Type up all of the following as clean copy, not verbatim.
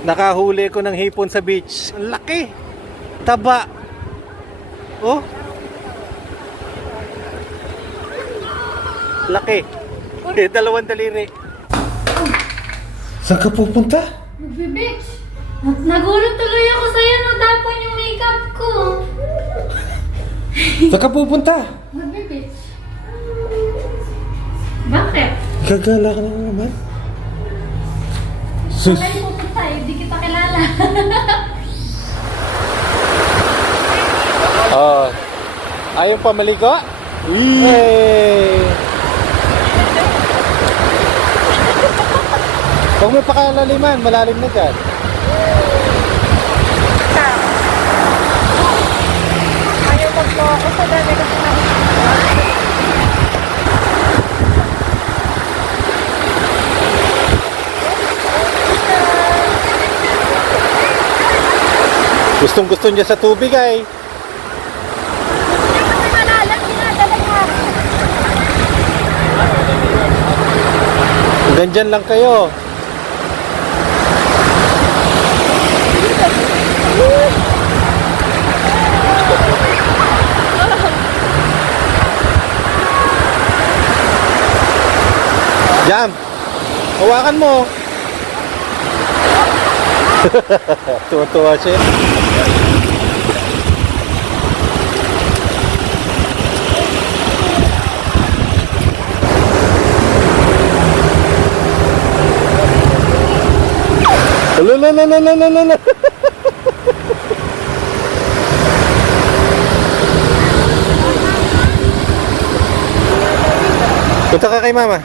Nakahuli ko ng hipon sa beach. Ang laki. Taba. Oh. Laki. Dalawang daliri. Saan ka pupunta? Magbe-beach. Nagulat tuloy ako sa'yo no tapon yung makeup ko. Saan ka pupunta? Magbe-beach. Bakit? Gagala ka na naman. Sus. Saan tayo pupunta? Hindi kita kilala. Oh. Ayaw pa maligo? Hey. Huwag mo pakalaliman, malalim na dyan. Ayaw magpo ako sa dami kasi Gustong gusto niya sa tubig ay. Hanggang dyan lang kayo. Jam, hawakan mo. Tuwa-tuwa siya. Lala. Punta ka kay mama.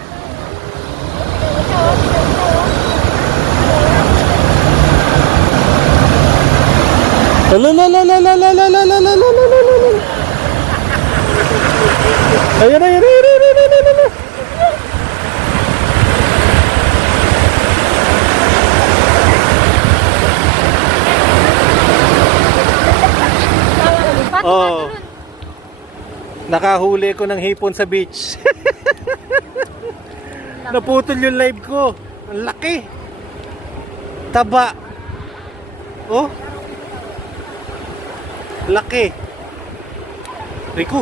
Ayan. Oh. Nakahuli ko ng hipon sa beach. Naputol yung live ko. Ang laki. Taba. Oh. Laki. Riku.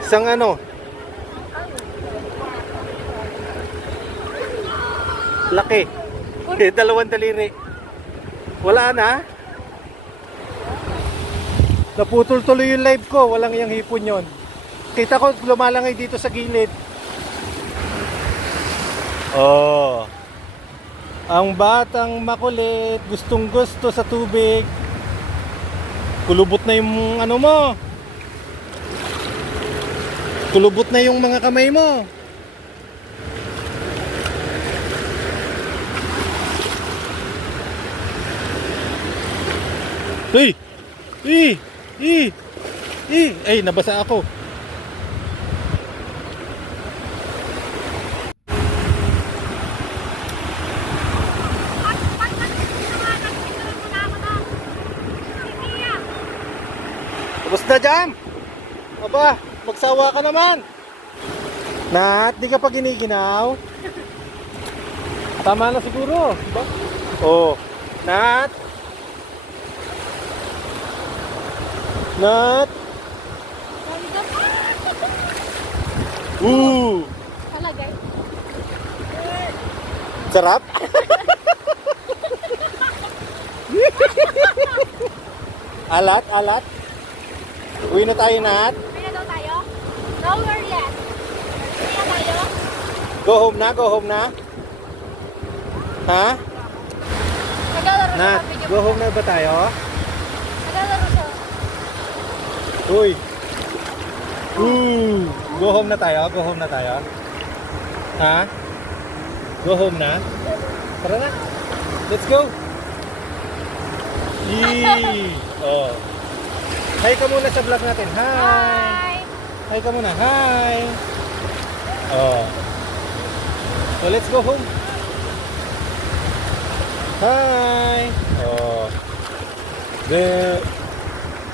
Isang ano. Laki. Dalawang daliri. Wala na. Naputol tuloy yung live ko. Walang yung hipon yon. Kita ko lumalangay dito sa gilid. Oh. Ang batang makulit, gustong gusto sa tubig. Kulubot na yung ano mo. Kulubot na yung mga kamay mo. Hey! Ay, nabasa ako. Tapos na Jam. Aba, magsawa ka naman. Nat, di ka pa giniginaw. Tama na siguro. Diba? Oh, Nat. Talagay. Sarap? Alat. Uwi na tayo, Nat. Uwi na daw tayo? No, we're yet. Uwi na tayo? Go home na. Ha? Naglalaro Nat, sa go home na ba tayo? Naglalaro sa... Uy. Go home na tayo. Ha? Go home na. Tara na. Let's go. Yee. Oh. Hi ka muna sa vlog natin. Hi. Hi ka muna. Hi. Oh. So let's go home. Hi. Oh.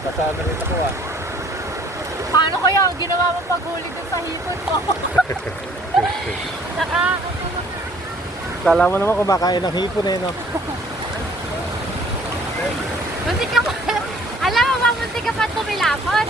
Kasama rin ako ah. Paano kaya ang ginawa mong paghuli dun sa hipon mo? Nakakatulog. Kala mo naman kumakain ng hipon eh, no? muntik ka pa. Alam mo ba, muntik ka pa tumilapon.